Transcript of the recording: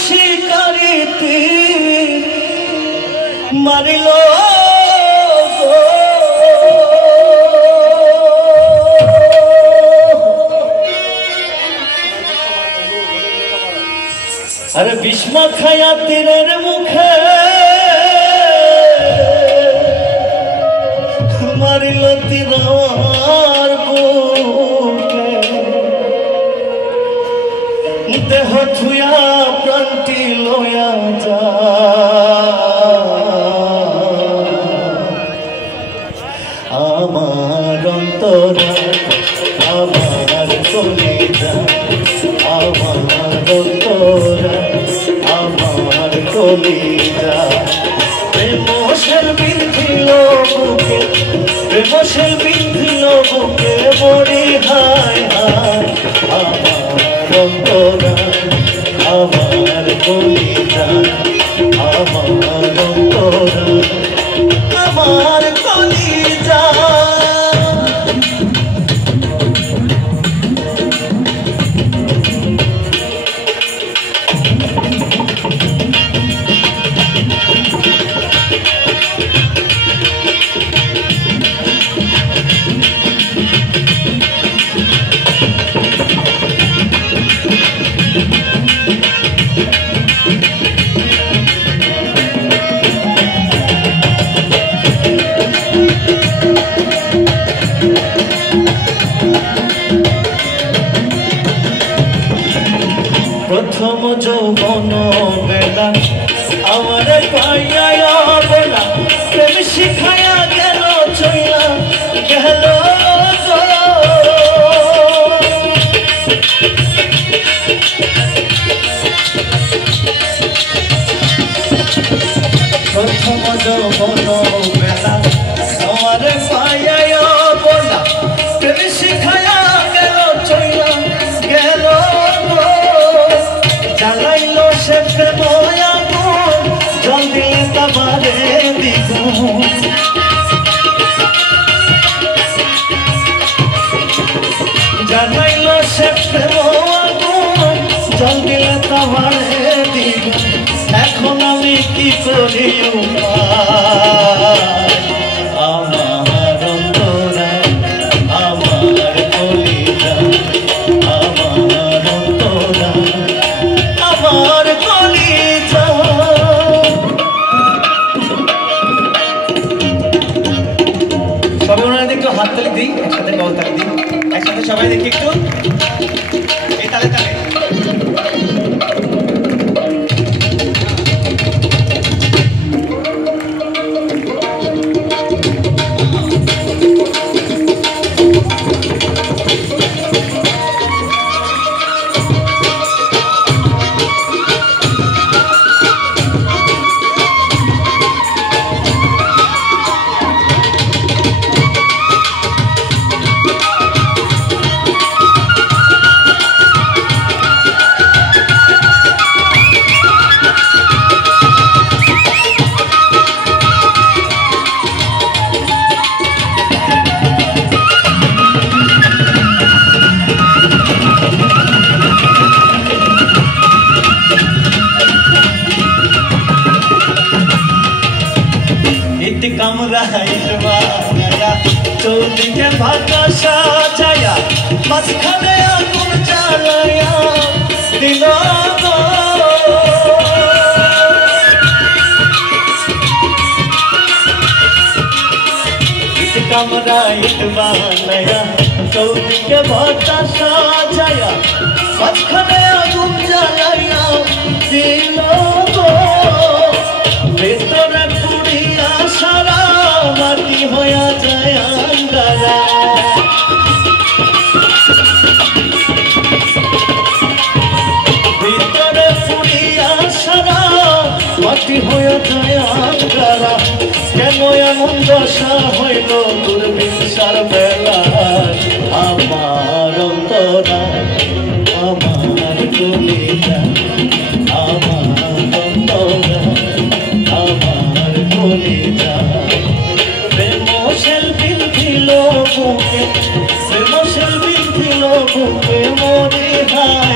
শিকারিতে মারিল আরে বিষ্মা খায়া তীরের মুখে মারিল তীরার বুকে দেহ ছুয়া প্রাণটি লয়া যা আমার অন্তরা আমার কলিজা আমার অন্তরা আমার কলিজা প্রেমশের বিন্ধিল বুকে প্রেমশের বিন্ধিল বুকে মরি হায় হায় আমার অন্তরা আমার কলিজা আমার অন্তরা আমার কলিজা প্রথম যৌবন বেলা আমার পাইয়া বেলা প্রেম শিখাইয়া গেল চইলা গেল প্রথম যৌবন বেলা আমার পাইয়া বেলা প্রেম শিখাইয়া গেল চইলা গেল জ্বালাইল সে প্রেম আগুন জল দিলে তাবারে দ্বিগুণ জ্বালাইল সে প্রেম আগুন জল দিলে তাবারে দ্বিগুণ এখন আমি কি করি আমার অন্তরা আমার কলিজা আমার অন্তরা আমার কলিজা সবাই ওনারা একটু হাত তালি দিই একসাথে কল তালি দিই একসাথে সবাই দেখি একটু এই তালে তালে চৌদিকে ভাটা সাজায়া মাঝখানে আগুন জ্বালায়া দিল কামরা ইট বানায়া চৌদিকে ভাটা সাজায়া মাঝখানে আগুন জ্বালায়া দিল ভেতরে পুড়িয়া সারা মাটি হইয়া যায় আন্ধারা ভিতরে পুড়িয়া সারা মাটি হইয়া যায় আন্ধারা কেন এমন দশা হইল দুর্বিষার বেলা আমার অন্তরা আমার কলিজা আমার অন্তরা আমার কলিজা প্রেমশেল বিন্ধিল বুকে প্রেমশেল বিন্ধিল বুকে মরি হায়